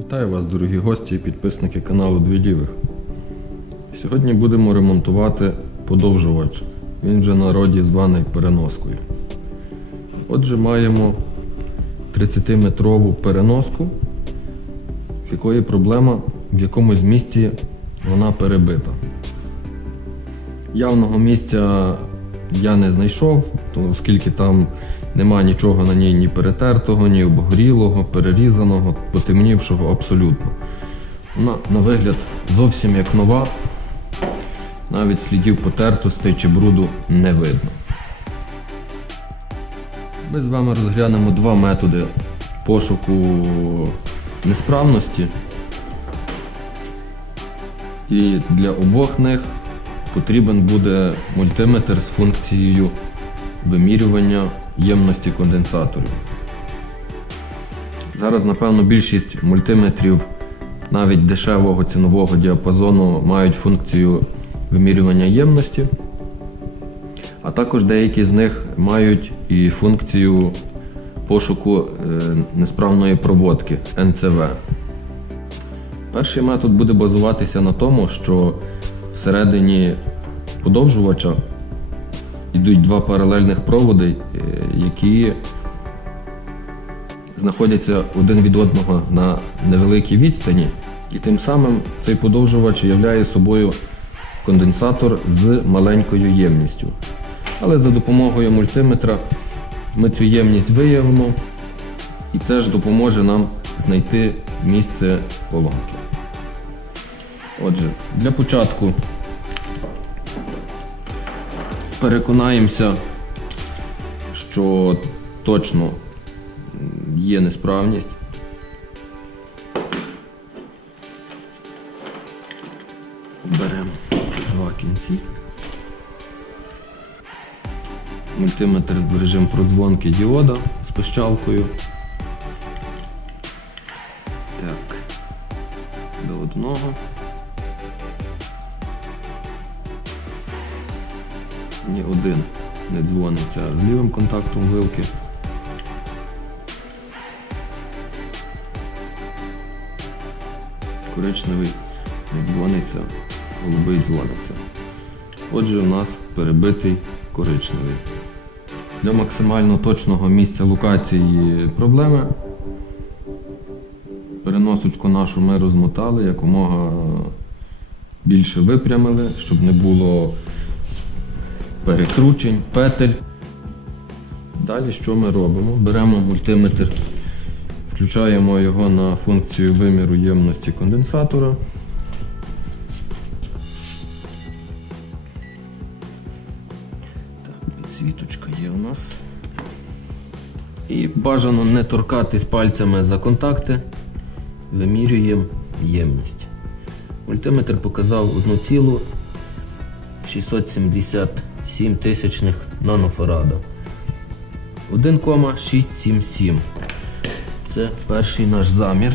Вітаю вас, дорогі гості і підписники каналу Дві Лівих. Сьогодні будемо ремонтувати подовжувач. Він вже в народі званий переноскою. Отже, маємо 30-метрову переноску, в якої проблема в якомусь місці вона перебита. Явного місця я не знайшов, оскільки там нема нічого на ній ні перетертого, ні обгорілого, перерізаного, потемнівшого абсолютно. Вона на вигляд зовсім як нова, навіть слідів потертостей чи бруду не видно. Ми з вами розглянемо два методи пошуку несправності. І для обох них потрібен буде мультиметр з функцією вимірювання ємності конденсаторів. Зараз, напевно, більшість мультиметрів навіть дешевого цінового діапазону мають функцію вимірювання ємності, а також деякі з них мають і функцію пошуку е, несправної проводки НЦВ. Перший метод буде базуватися на тому, що всередині подовжувача йдуть два паралельних проводи, е, які знаходяться один від одного на невеликій відстані, і тим самим цей подовжувач являє собою конденсатор з маленькою ємністю. Але за допомогою мультиметра ми цю ємність виявимо, і це ж допоможе нам знайти місце поломки. Отже, для початку переконаємося, що точно є несправність. Беремо два кінці. Мультиметр режим продзвонки діода з пищалкою. Так, до одного. Ні один не дзвониться з лівим контактом вилки. Коричневий не дзвониться, голубий дзвониться. Отже, у нас перебитий коричневий. Для максимально точного місця локації проблеми переносочку нашу ми розмотали, якомога більше випрямили, щоб не було перекручень, петель. Далі що ми робимо? Беремо мультиметр, включаємо його на функцію виміру ємності конденсатора. Так, підсвіточка є у нас. І бажано не торкатись пальцями за контакти, вимірюємо ємність. Мультиметр показав 1,677 тисячних нанофарада. 1,677. Це перший наш замір.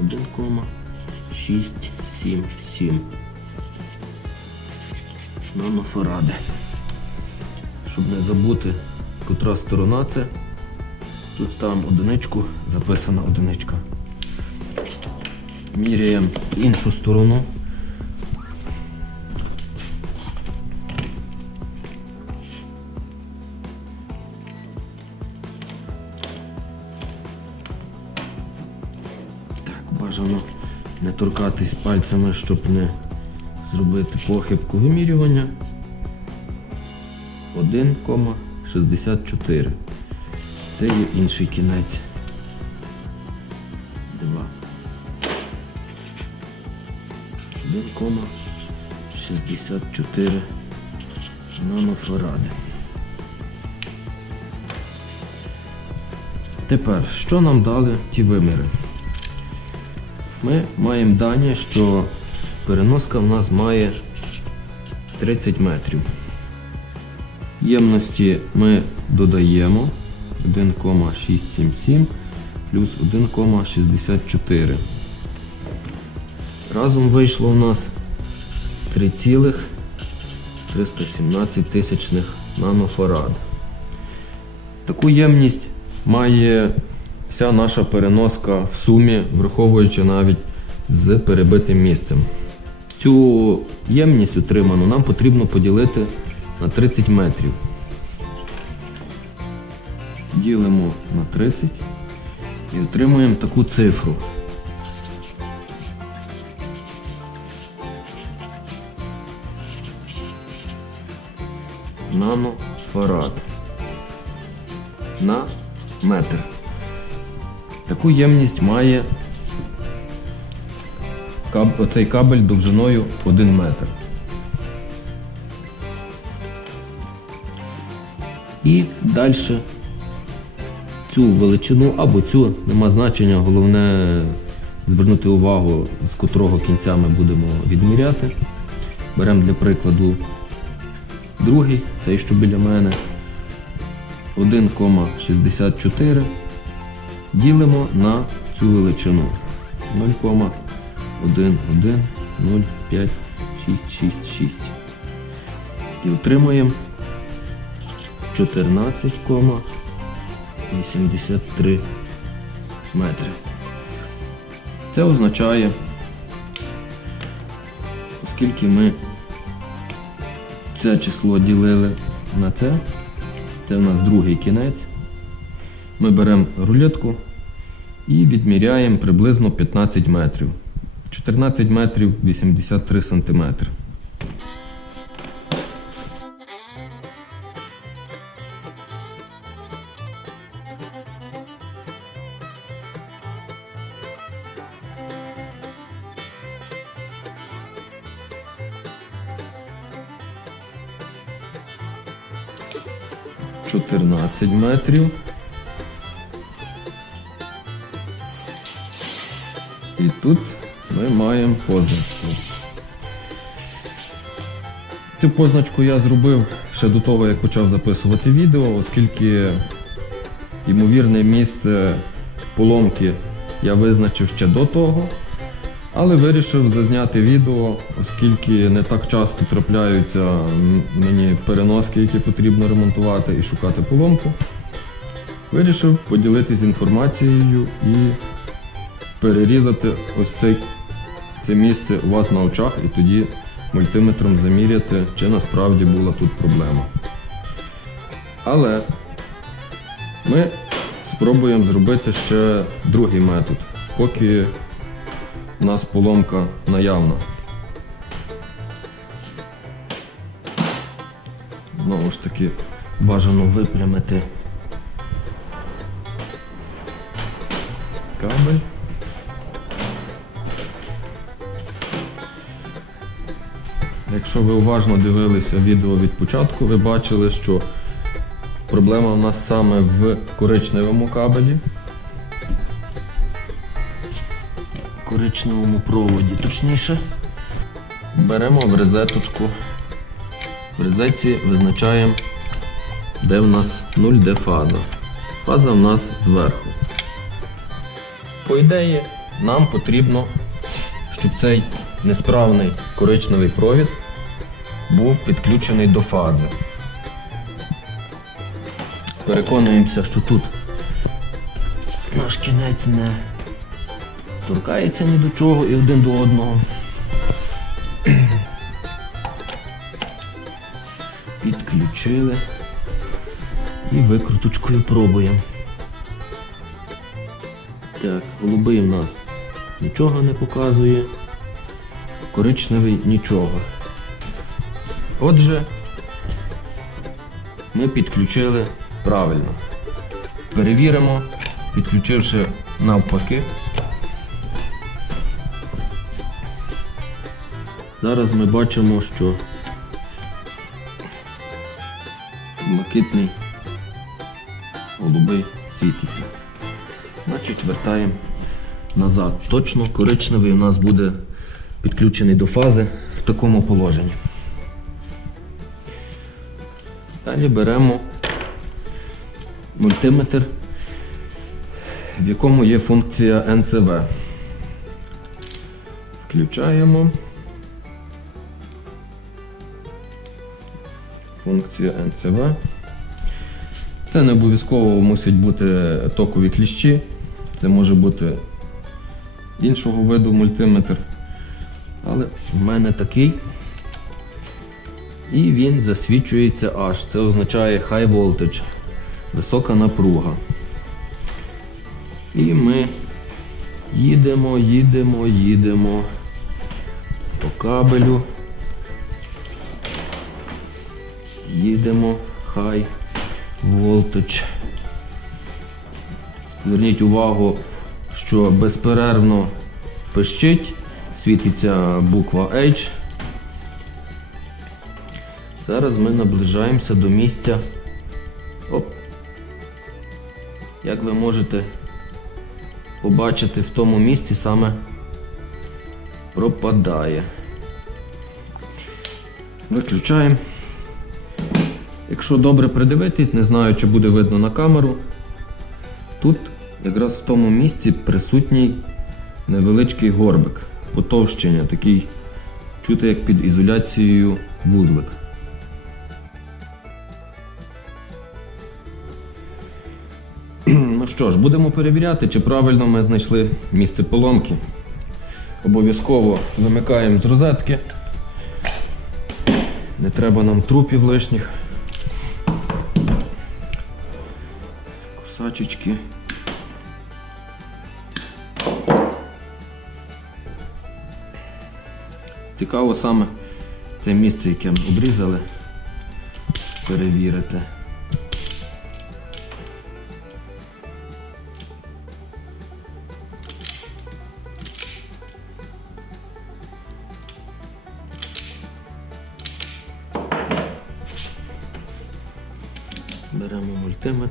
Один кома шість сім сім нанофаради. Щоб не забути, котра сторона це. Тут ставимо одиничку, записана одиничка. Міряємо іншу сторону. Так, бажано не торкатись пальцями, щоб не зробити похибку вимірювання. 1,64. Це є інший кінець. 2. 1,64 нанофаради. Тепер, що нам дали ті виміри? Ми маємо дані, що переноска в нас має 30 метрів. Ємності ми додаємо 1,677 плюс 1,64. Разом вийшло у нас 3,317 тисячних нанофарад. Таку ємність має вся наша переноска в сумі, враховуючи навіть з перебитим місцем. Цю ємність утриману нам потрібно поділити на 30 метрів. Ділимо на 30 і отримуємо таку цифру. Нанофарад на метр. Таку ємність має оцей кабель довжиною 1 метр. І далі цю величину або цю нема значення, головне звернути увагу, з котрого кінця ми будемо відміряти. Беремо для прикладу другий, цей що біля мене. 1,64 ділимо на цю величину 0,1105666 і отримуємо 14,83 метри. Це означає, оскільки ми це число ділили на це, це в нас другий кінець. Ми беремо рулетку і відміряємо приблизно 15 метрів. 14 метрів 83 сантиметри. Чотирнадцять метрів. І тут ми маємо позначку. Цю позначку я зробив ще до того, як почав записувати відео, оскільки ймовірне місце поломки я визначив ще до того, але вирішив зазняти відео, оскільки не так часто трапляються мені переноски, які потрібно ремонтувати і шукати поломку. Вирішив поділитись інформацією і перерізати ось цей, це місце у вас на очах і тоді мультиметром заміряти, чи насправді була тут проблема. Але ми спробуємо зробити ще другий метод, поки у нас поломка наявна. Знову ж таки, бажано випрямити кабель. Якщо ви уважно дивилися відео від початку, ви бачили, що проблема у нас саме в коричневому кабелі. Коричневому проводі, точніше. Беремо в розеточку. В розетці визначаємо, де в нас 0, де фаза. Фаза в нас зверху. По ідеї, нам потрібно, щоб цей несправний коричневий провід був підключений до фази. Переконуємося, що тут наш кінець не торкається ні до чого і один до одного. Підключили і викруточкою пробуємо. Так, голубий в нас нічого не показує, коричневий нічого. Отже, ми підключили правильно. Перевіримо, підключивши навпаки. Зараз ми бачимо, що блакитний голубий світиться. Значить, вертаємо назад. Точно коричневий у нас буде підключений до фази в такому положенні. Далі беремо мультиметр, в якому є функція NCV. Включаємо. Функція NCV. Це не обов'язково мусять бути токові кліщі. Це може бути іншого виду мультиметр. Але в мене такий. І він засвічується аж. Це означає high voltage, висока напруга. І ми їдемо, їдемо, їдемо по кабелю. Їдемо high voltage. Зверніть увагу, що безперервно пищить, світиться буква H. Зараз ми наближаємося до місця. Оп. Як ви можете побачити, в тому місці саме пропадає. Виключаємо. Якщо добре придивитись, не знаю, чи буде видно на камеру, тут якраз в тому місці присутній невеличкий горбик, потовщення, такий чути як під ізоляцією вузлик. Ну що ж, будемо перевіряти, чи правильно ми знайшли місце поломки. Обов'язково вимикаємо з розетки. Не треба нам трупів лишніх. Косачечки. Цікаво саме те місце, яке ми обрізали, перевірити.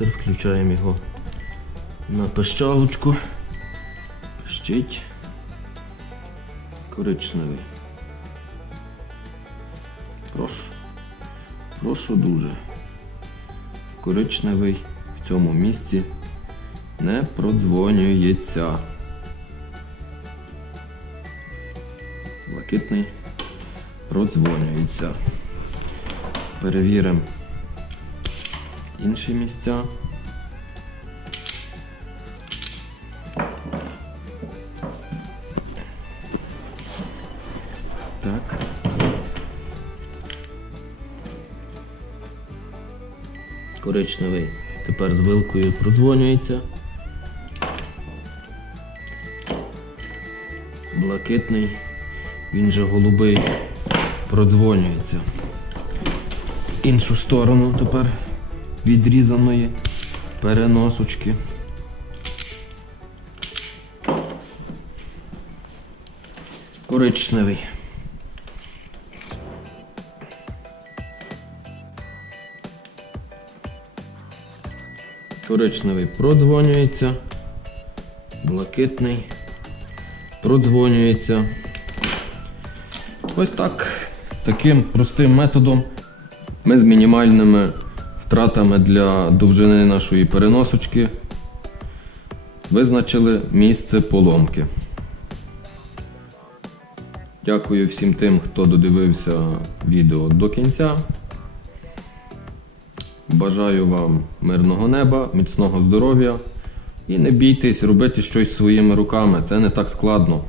Мультиметр, включаємо його на пищалочку. Пищить. Коричневий. Прошу. Прошу дуже. Коричневий в цьому місці не продзвонюється. Блакитний продзвонюється. Перевіримо інші місця. Так. Коричневий тепер з вилкою продзвонюється. Блакитний, він же голубий, продзвонюється. Іншу сторону тепер відрізаної переносочки. Коричневий. Коричневий продзвонюється, блакитний продзвонюється. Ось так, таким простим методом ми з мінімальними втратами для довжини нашої переносочки визначили місце поломки. Дякую всім тим, хто додивився відео до кінця. Бажаю вам мирного неба, міцного здоров'я і не бійтесь робити щось своїми руками. Це не так складно.